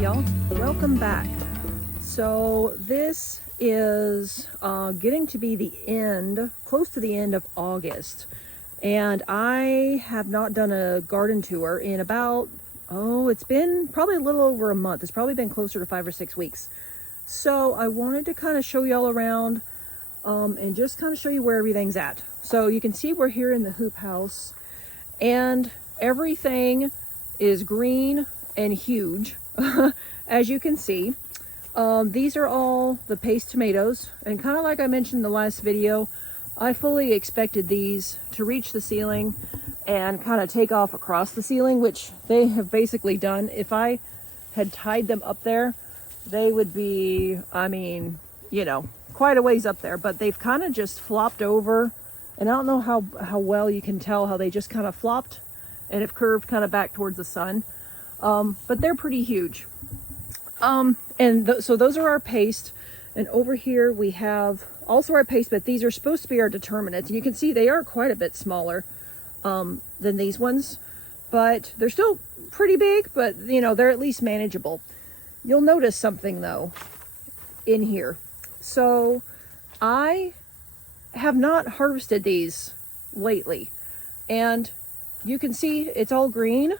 y'all, welcome back. So this is getting to be the end, close to the end of August, and I have not done a garden tour in about, it's been probably a little over a month. It's probably been closer to 5 or 6 weeks. So I wanted to kind of show y'all around and just kind of show you where everything's at. So you can see we're here in the hoop house and everything is green and huge. As you can see, these are all the paste tomatoes, and kind of like I mentioned in the last video, I fully expected these to reach the ceiling and kind of take off across the ceiling, which they have basically done. If I had tied them up there, they would be, I mean, you know, quite a ways up there, but they've kind of just flopped over, and I don't know how well you can tell how they just kind of flopped and have curved kind of back towards the sun. But they're pretty huge. So those are our paste, and over here we have also our paste, but these are supposed to be our determinants, and you can see they are quite a bit smaller than these ones, but they're still pretty big, but you know, they're at least manageable. You'll notice something though in here. So I have not harvested these lately, and you can see it's all green.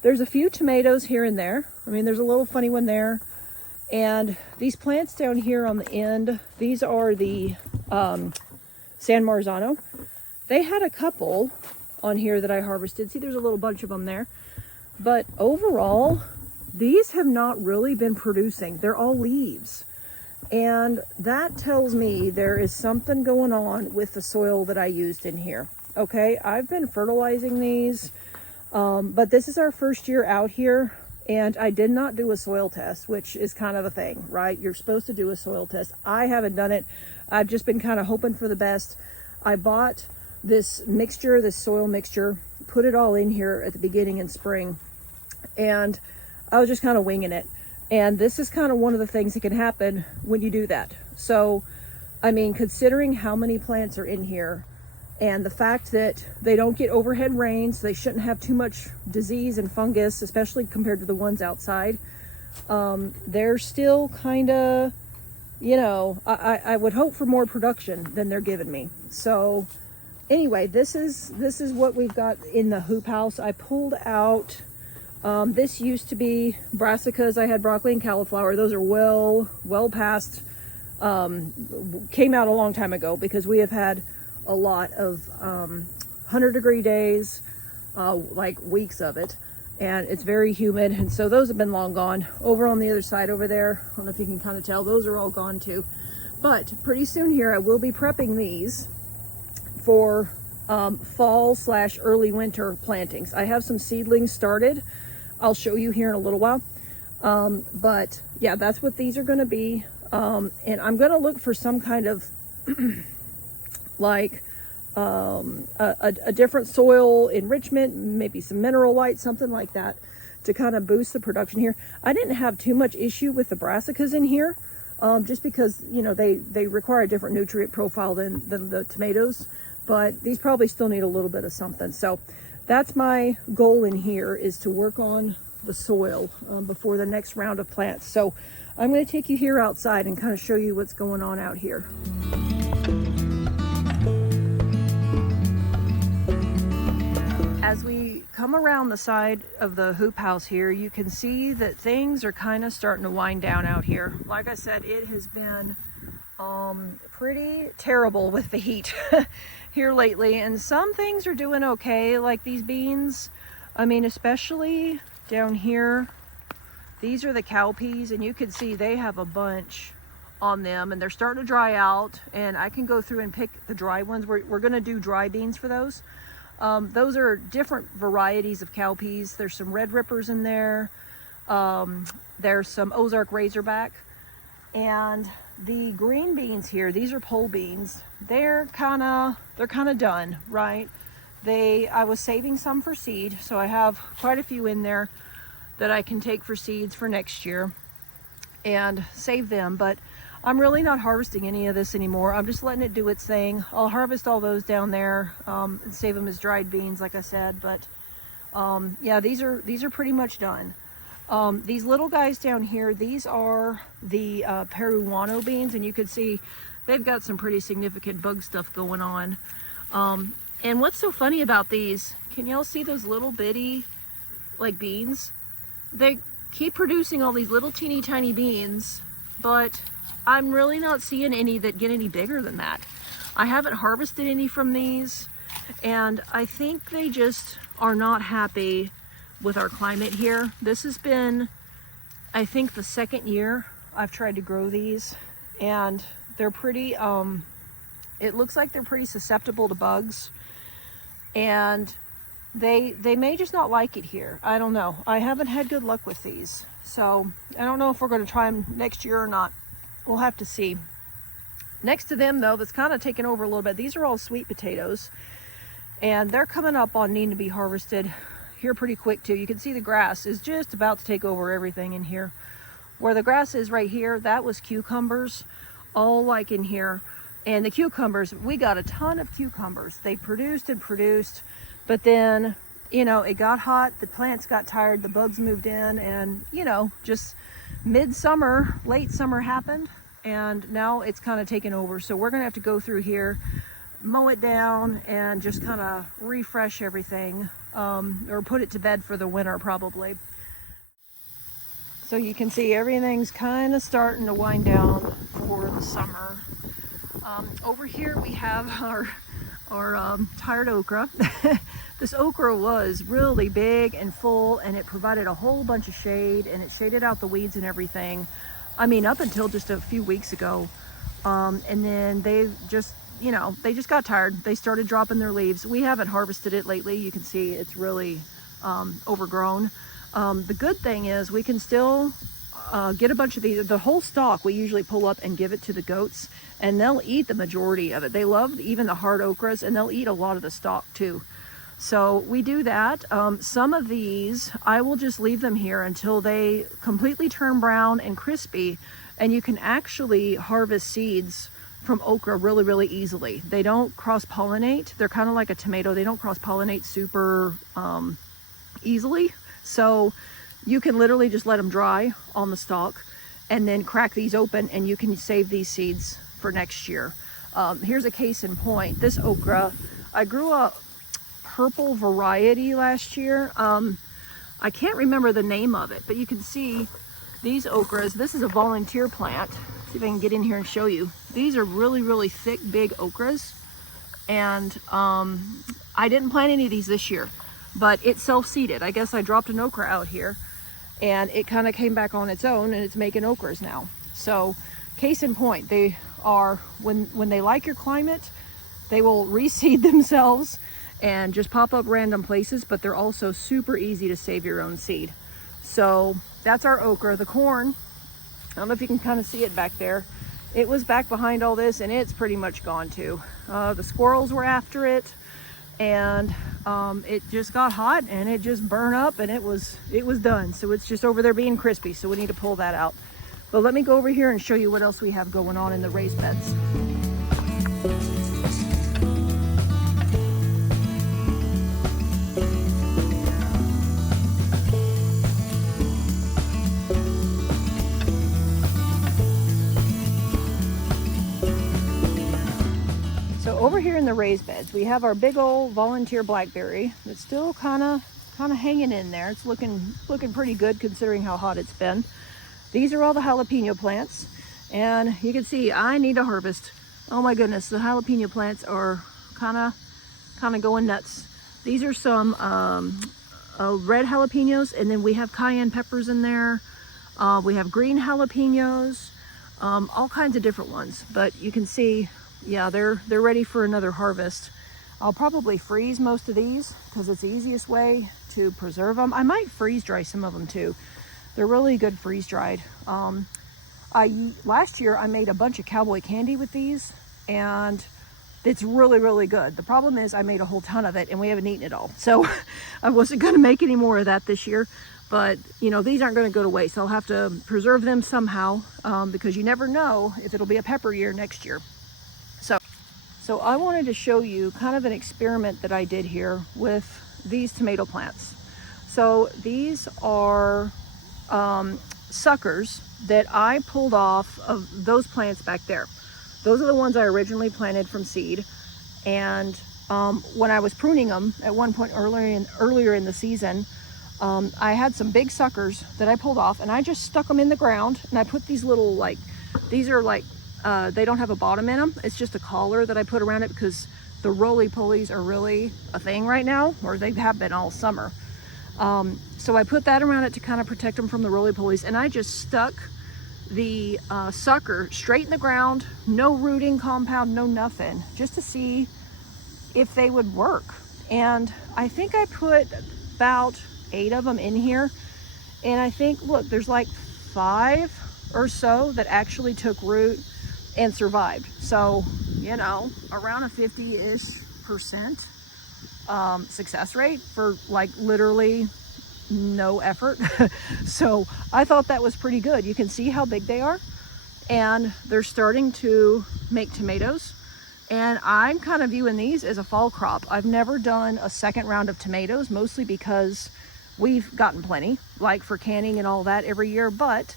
There's a few tomatoes here and there. I mean, there's a little funny one there. And these plants down here on the end, these are the San Marzano. They had a couple on here that I harvested. See, there's a little bunch of them there. But overall, these have not really been producing. They're all leaves. And that tells me there is something going on with the soil that I used in here. Okay, I've been fertilizing these, but this is our first year out here, and I did not do a soil test, which is kind of a thing, right? You're supposed to do a soil test. I haven't done it. I've just been kind of hoping for the best. I bought this mixture, this soil mixture, put it all in here at the beginning in spring, and I was just kind of winging it. And this is kind of one of the things that can happen when you do that. So, I mean, considering how many plants are in here, and the fact that they don't get overhead rains, they shouldn't have too much disease and fungus, especially compared to the ones outside. They're still kind of, you know, I would hope for more production than they're giving me. So anyway, this is what we've got in the hoop house. I pulled out, this used to be brassicas. I had broccoli and cauliflower. Those are well past, came out a long time ago, because we have had a lot of 100-degree days, like weeks of it, and it's very humid, and so those have been long gone. Over on the other side over there, I don't know if you can kind of tell, those are all gone too. But pretty soon here I will be prepping these for fall/early winter plantings. I have some seedlings started. I'll show you here in a little while, but yeah, that's what these are going to be. And I'm going to look for some kind of like a different soil enrichment, maybe some mineral light, something like that, to kind of boost the production here. I didn't have too much issue with the brassicas in here, just because, you know, they require a different nutrient profile than the tomatoes, but these probably still need a little bit of something. So that's my goal in here, is to work on the soil before the next round of plants. So I'm going to take you here outside and kind of show you what's going on out here. As we come around the side of the hoop house here, you can see that things are kind of starting to wind down out here. Like I said, it has been pretty terrible with the heat here lately, and some things are doing okay, like these beans. I mean, especially down here, these are the cowpeas, and you can see they have a bunch on them, and they're starting to dry out, and I can go through and pick the dry ones. We're going to do dry beans for those. Those are different varieties of cowpeas. There's some red rippers in there. There's some Ozark Razorback, and the green beans here, these are pole beans. They're kind of done, right? I was saving some for seed, so I have quite a few in there that I can take for seeds for next year and save them. But I'm really not harvesting any of this anymore. I'm just letting it do its thing. I'll harvest all those down there and save them as dried beans, like I said. But yeah, these are pretty much done. These little guys down here, these are the Peruano beans, and you can see they've got some pretty significant bug stuff going on. And what's so funny about these, can y'all see those little bitty like beans? They keep producing all these little teeny tiny beans, but I'm really not seeing any that get any bigger than that. I haven't harvested any from these, and I think they just are not happy with our climate here. This has been, I think, the second year I've tried to grow these, and they're pretty, it looks like they're pretty susceptible to bugs, and they may just not like it here. I don't know. I haven't had good luck with these, so I don't know if we're going to try them next year or not. We'll have to see. Next to them, though, that's kind of taken over a little bit, these are all sweet potatoes, and they're coming up on needing to be harvested here pretty quick too. You can see the grass is just about to take over everything in here. Where the grass is right here, that was cucumbers, all like in here. And the cucumbers, we got a ton of cucumbers. They produced and produced, but then, you know, it got hot, the plants got tired, the bugs moved in, and, you know, just midsummer, late summer happened, and now it's kind of taken over. So we're gonna have to go through here, mow it down, and just kind of refresh everything, or put it to bed for the winter probably. So you can see everything's kind of starting to wind down for the summer. Over here we have our tired okra. This okra was really big and full, and it provided a whole bunch of shade, and it shaded out the weeds and everything. I mean, up until just a few weeks ago. And then they just, you know, they just got tired. They started dropping their leaves. We haven't harvested it lately. You can see it's really overgrown. The good thing is we can still get a bunch of these. The whole stalk we usually pull up and give it to the goats, and they'll eat the majority of it. They love even the hard okras, and they'll eat a lot of the stalk too. So we do that. Some of these, I will just leave them here until they completely turn brown and crispy, and you can actually harvest seeds from okra really, really easily. They don't cross-pollinate. They're kind of like a tomato. They don't cross-pollinate super easily. So you can literally just let them dry on the stalk and then crack these open, and you can save these seeds for next year. Here's a case in point. This okra, I grew a purple variety last year. I can't remember the name of it, but you can see these okras. This is a volunteer plant. See if I can get in here and show you. These are really, really thick, big okras. And I didn't plant any of these this year, but it's self-seeded. I guess I dropped an okra out here, and it kind of came back on its own, and it's making okras now. So case in point, they are, when they like your climate, they will reseed themselves and just pop up random places, but they're also super easy to save your own seed. So that's our okra. The corn, I don't know if you can kind of see it back there. It was back behind all this, and it's pretty much gone too. The squirrels were after it, and it just got hot, and it just burned up, and it was done. So it's just over there being crispy, so we need to pull that out. But let me go over here and show you what else we have going on in the raised beds. Over here in the raised beds, we have our big old volunteer blackberry that's still kind of hanging in there. It's looking pretty good considering how hot it's been. These are all the jalapeno plants, and you can see I need to harvest. Oh my goodness, the jalapeno plants are kind of going nuts. These are some red jalapenos, and then we have cayenne peppers in there. We have green jalapenos, all kinds of different ones. But you can see, yeah, they're ready for another harvest. I'll probably freeze most of these because it's the easiest way to preserve them. I might freeze dry some of them too. They're really good freeze dried. Last year I made a bunch of cowboy candy with these, and it's really, really good. The problem is I made a whole ton of it, and we haven't eaten it all. So I wasn't going to make any more of that this year. But, you know, these aren't going to go to waste. I'll have to preserve them somehow, because you never know if it'll be a pepper year next year. So I wanted to show you kind of an experiment that I did here with these tomato plants. So these are suckers that I pulled off of those plants back there. Those are the ones I originally planted from seed. And when I was pruning them at one point earlier in the season, I had some big suckers that I pulled off, and I just stuck them in the ground, and I put these little, like, these are like, they don't have a bottom in them. It's just a collar that I put around it because the roly-polies are really a thing right now, or they have been all summer. So I put that around it to kind of protect them from the roly-polies, and I just stuck the sucker straight in the ground, no rooting compound, no nothing, just to see if they would work. And I think I put about 8 of them in here, and I think, look, there's like 5 or so that actually took root and survived. So, you know, around a 50-ish% success rate for like literally no effort. So I thought that was pretty good. You can see how big they are, and they're starting to make tomatoes. And I'm kind of viewing these as a fall crop. I've never done a second round of tomatoes, mostly because we've gotten plenty, like for canning and all that every year, but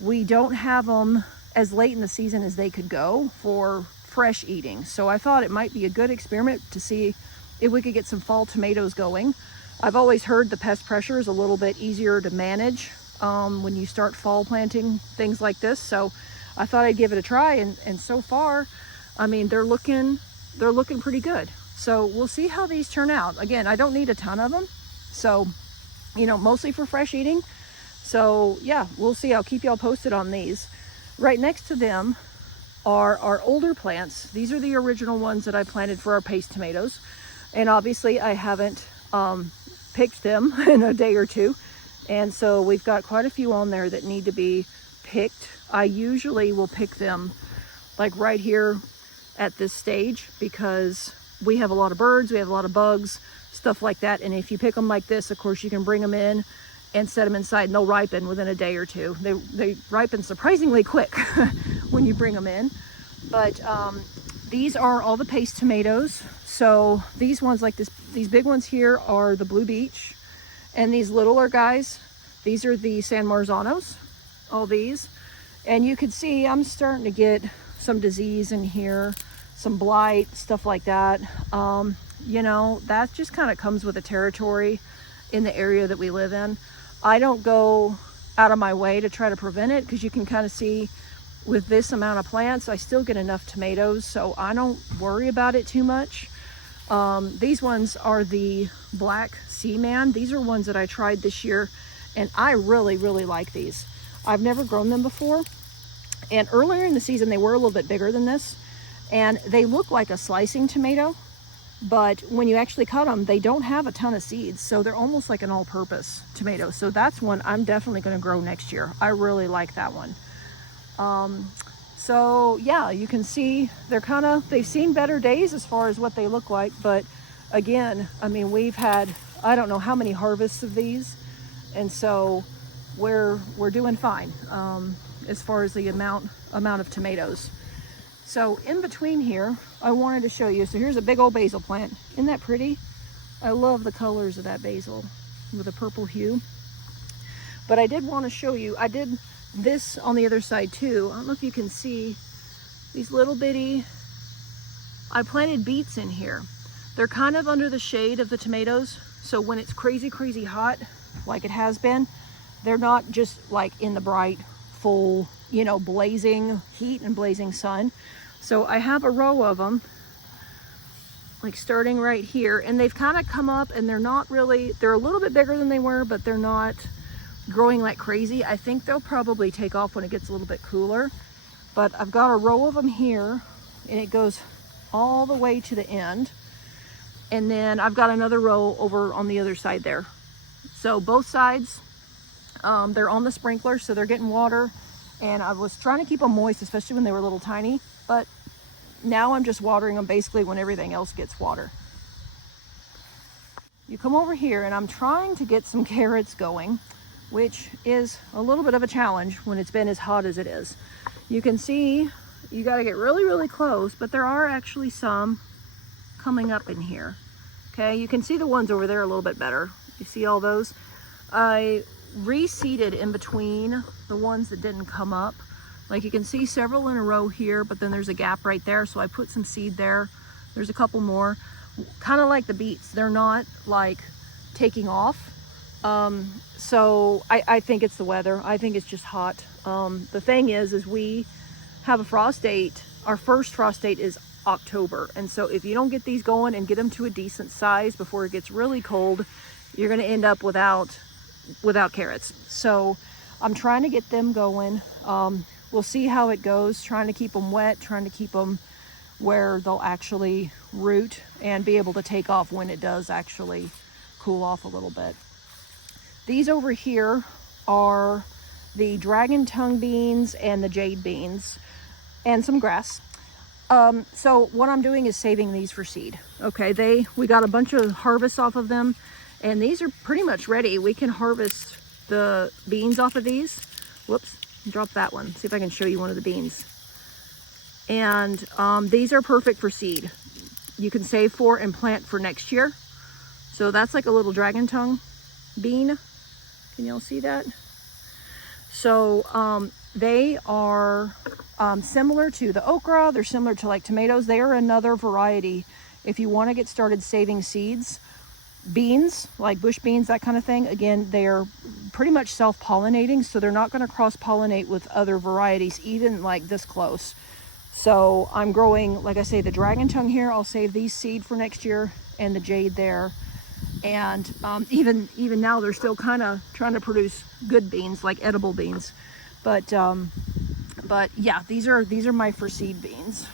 we don't have them as late in the season as they could go for fresh eating. So I thought it might be a good experiment to see if we could get some fall tomatoes going. I've always heard the pest pressure is a little bit easier to manage when you start fall planting things like this. So I thought I'd give it a try, and so far, I mean, they're looking pretty good. So we'll see how these turn out. Again, I don't need a ton of them, so, you know, mostly for fresh eating. So yeah, we'll see. I'll keep y'all posted on these. Right next to them are our older plants. These are the original ones that I planted for our paste tomatoes, and obviously I haven't picked them in a day or two, and so we've got quite a few on there that need to be picked. I usually will pick them like right here at this stage because we have a lot of birds, we have a lot of bugs, stuff like that. And if you pick them like this, of course, you can bring them in and set them inside, and they'll ripen within a day or two. They ripen surprisingly quick when you bring them in. But these are all the paste tomatoes. So these ones, like these big ones here, are the Blue Beach, and these littler guys, these are the San Marzanos, all these. And you can see I'm starting to get some disease in here, some blight, stuff like that. You know, that just kind of comes with the territory in the area that we live in. I don't go out of my way to try to prevent it, because you can kind of see with this amount of plants, I still get enough tomatoes, so I don't worry about it too much. These ones are the Black Seaman. These are ones that I tried this year, and I really, really like these. I've never grown them before, and earlier in the season they were a little bit bigger than this, and they look like a slicing tomato, but when you actually cut them, they don't have a ton of seeds, so they're almost like an all-purpose tomato. So that's one I'm definitely going to grow next year. I really like that one. So yeah, you can see they've seen better days as far as what they look like, but again, I mean, we've had, I don't know how many harvests of these, and so we're doing fine as far as the amount of tomatoes. So in between here, I wanted to show you, so here's a big old basil plant. Isn't that pretty? I love the colors of that basil with a purple hue. But I did want to show you, I did this on the other side too. I don't know if you can see these little bitty, I planted beets in here. They're kind of under the shade of the tomatoes, so when it's crazy, crazy hot, like it has been, they're not just like in the bright, full, you know, blazing heat and blazing sun. So I have a row of them, like starting right here, and they've kind of come up, and they're not really, they're a little bit bigger than they were, but they're not growing like crazy. I think they'll probably take off when it gets a little bit cooler. But I've got a row of them here, and it goes all the way to the end. And then I've got another row over on the other side there. So both sides, they're on the sprinkler, so they're getting water. And I was trying to keep them moist, especially when they were a little tiny. But now I'm just watering them basically when everything else gets water. You come over here, and I'm trying to get some carrots going, which is a little bit of a challenge when it's been as hot as it is. You can see, you got to get really, really close, but there are actually some coming up in here. Okay, you can see the ones over there a little bit better. You see all those? I reseeded in between the ones that didn't come up. Like you can see several in a row here, but then there's a gap right there. So I put some seed there. There's a couple more, kind of like the beets. They're not like taking off. So I think it's the weather. I think it's just hot. The thing is we have a frost date. Our first frost date is October. And so if you don't get these going and get them to a decent size before it gets really cold, you're going to end up without carrots. So I'm trying to get them going. We'll see how it goes, trying to keep them wet, trying to keep them where they'll actually root and be able to take off when it does actually cool off a little bit. These over here are the dragon tongue beans and the jade beans and some grass. So what I'm doing is saving these for seed. Okay, we got a bunch of harvests off of them, and these are pretty much ready. We can harvest the beans off of these. Whoops, drop that one. See if I can show you one of the beans. And these are perfect for seed. You can save for and plant for next year. So that's like a little dragon tongue bean. Can y'all see that? So they are similar to the okra. They're similar to like tomatoes. They are another variety if you want to get started saving seeds. Beans, like bush beans, that kind of thing. Again, they are pretty much self-pollinating, so they're not going to cross-pollinate with other varieties, even like this close. So I'm growing, like I say, the dragon tongue here. I'll save these seed for next year, and the jade there. And even now they're still kind of trying to produce good beans, like edible beans. But yeah, these are my for seed beans.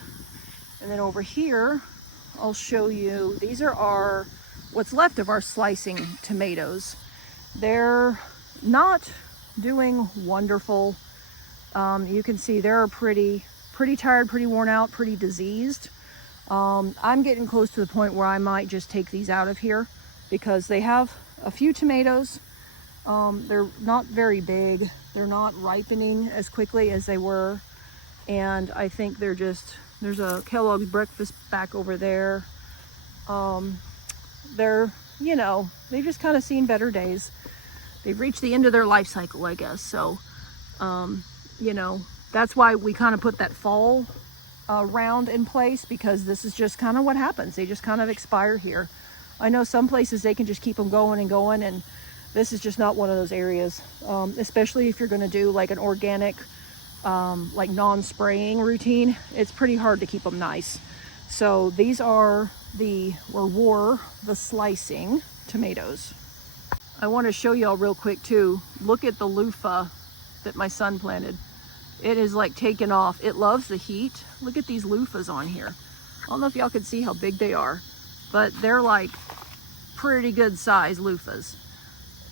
And then over here, I'll show you, these are our what's left of our slicing tomatoes. They're not doing wonderful. You can see they're pretty tired, pretty worn out, pretty diseased. I'm getting close to the point where I might just take these out of here because they have a few tomatoes. They're not very big. They're not ripening as quickly as they were. And I think they're just, there's a Kellogg's breakfast back over there. They're, you know, they've just kind of seen better days. They've reached the end of their life cycle, I guess. So, you know, that's why we kind of put that fall round in place, because this is just kind of what happens. They just kind of expire here. I know some places they can just keep them going and going, and this is just not one of those areas, especially if you're going to do like an organic, like non-spraying routine. It's pretty hard to keep them nice. So these are the slicing tomatoes. I want to show y'all real quick too. Look at the loofah that my son planted. It is like taken off. It loves the heat. Look at these loofahs on here. I don't know if y'all can see how big they are, but they're like pretty good size loofahs.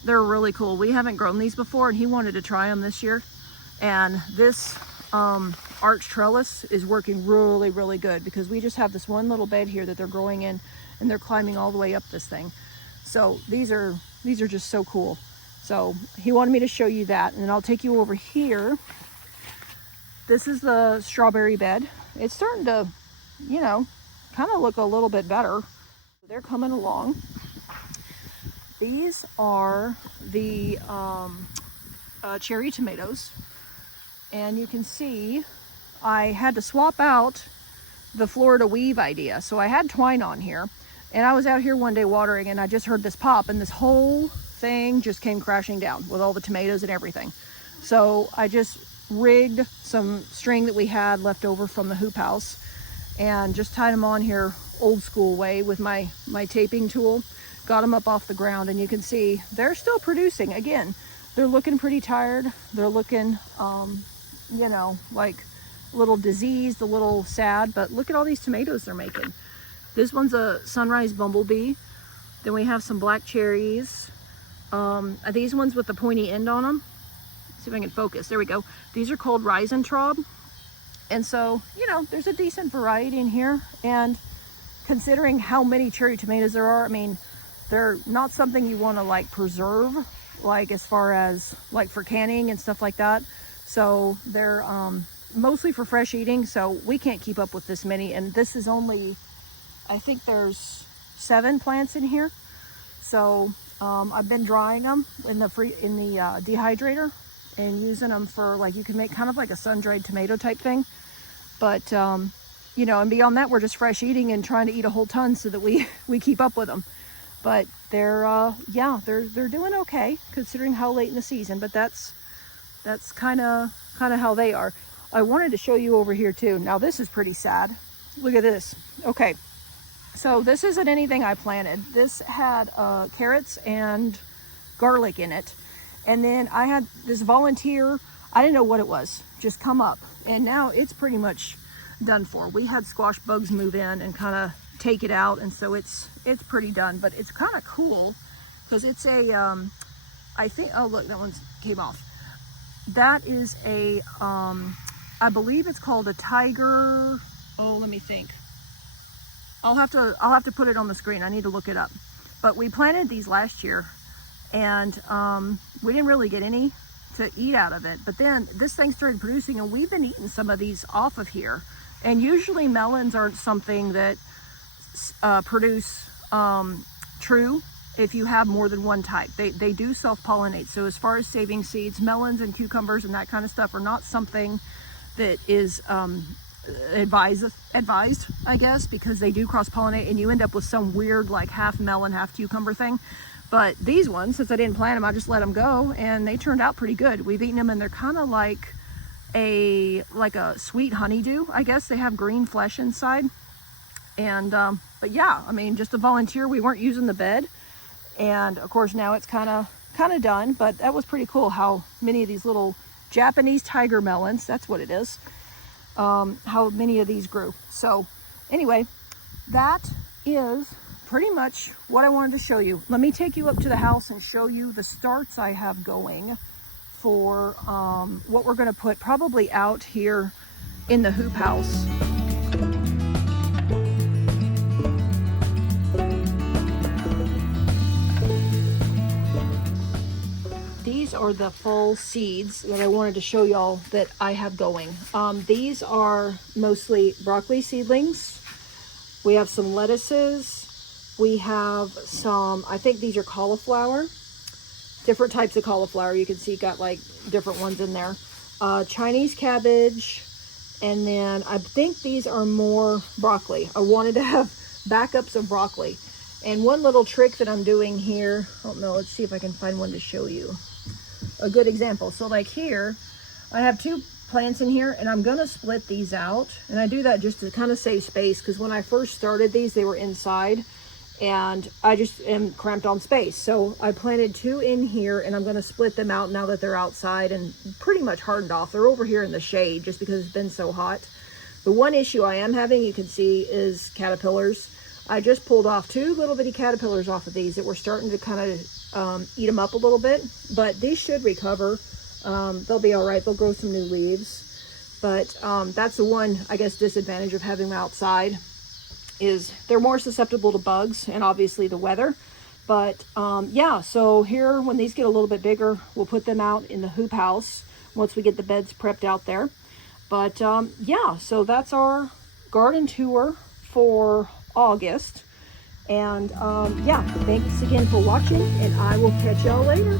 They're really cool. We haven't grown these before, and he wanted to try them this year. And this arch trellis is working really, really good, because we just have this one little bed here that they're growing in, and they're climbing all the way up this thing. So these are just so cool. So he wanted me to show you that, and then I'll take you over here. This is the strawberry bed. It's starting to, you know, kind of look a little bit better. They're coming along. These are the cherry tomatoes. And you can see I had to swap out the Florida weave idea. So I had twine on here, and I was out here one day watering, and I just heard this pop, and this whole thing just came crashing down with all the tomatoes and everything. So I just rigged some string that we had left over from the hoop house and just tied them on here old school way with my taping tool. Got them up off the ground, and you can see they're still producing. Again, they're looking pretty tired. They're looking, you know, like a little diseased, a little sad, but look at all these tomatoes they're making. This one's a sunrise bumblebee. Then we have some black cherries. These ones with the pointy end on them. See if I can focus. There we go. These are called Reisentraub. And so, you know, there's a decent variety in here. And considering how many cherry tomatoes there are, I mean, they're not something you want to like preserve, like as far as like for canning and stuff like that. So they're mostly for fresh eating. So we can't keep up with this many. And this is only, I think there's 7 plants in here. So I've been drying them in the dehydrator and using them for, like, you can make kind of like a sun-dried tomato type thing. But you know, and beyond that, we're just fresh eating and trying to eat a whole ton so that we keep up with them. But they're yeah, they're doing okay considering how late in the season. But that's kind of how they are. I wanted to show you over here too. Now this is pretty sad. Look at this. Okay, so this isn't anything I planted. This had carrots and garlic in it, and then I had this volunteer, I didn't know what it was, just come up, and now it's pretty much done for. We had squash bugs move in and kind of take it out, and so it's pretty done. But it's kind of cool because it's a I think, oh look, that one came off. That is a I believe it's called a tiger, oh let me think, I'll have to put it on the screen, I need to look it up. But we planted these last year, and we didn't really get any to eat out of it. But then this thing started producing, and we've been eating some of these off of here. And usually melons aren't something that produce true if you have more than one type. They do self-pollinate. So as far as saving seeds, melons and cucumbers and that kind of stuff are not something that is advised, I guess, because they do cross-pollinate, and you end up with some weird like half melon, half cucumber thing. But these ones, since I didn't plant them, I just let them go, and they turned out pretty good. We've eaten them, and they're kind of like a sweet honeydew, I guess. They have green flesh inside. And but yeah, I mean, just a volunteer. We weren't using the bed, and of course now it's kind of done. But that was pretty cool how many of these little Japanese tiger melons, that's what it is, how many of these grew. So anyway, that is pretty much what I wanted to show you. Let me take you up to the house and show you the starts I have going for what we're going to put probably out here in the hoop house. These are the fall seeds that I wanted to show y'all that I have going. These are mostly broccoli seedlings. We have some lettuces. We have some, I think these are cauliflower. Different types of cauliflower. You can see got like different ones in there. Chinese cabbage. And then I think these are more broccoli. I wanted to have backups of broccoli. And one little trick that I'm doing here, I don't know, let's see if I can find one to show you. A good example. So like here, I have two plants in here, and I'm gonna split these out. And I do that just to kind of save space, because when I first started these, they were inside, and I just am cramped on space. So I planted two in here, and I'm gonna split them out now that they're outside and pretty much hardened off. They're over here in the shade just because it's been so hot. The one issue I am having, you can see, is caterpillars. I just pulled off two little bitty caterpillars off of these that were starting to kind of eat them up a little bit, but these should recover. They'll be all right. They'll grow some new leaves. But that's the one, I guess, disadvantage of having them outside, is they're more susceptible to bugs and obviously the weather. But yeah, so here, when these get a little bit bigger, we'll put them out in the hoop house once we get the beds prepped out there. But yeah, so that's our garden tour for August. And yeah, thanks again for watching, and I will catch y'all later.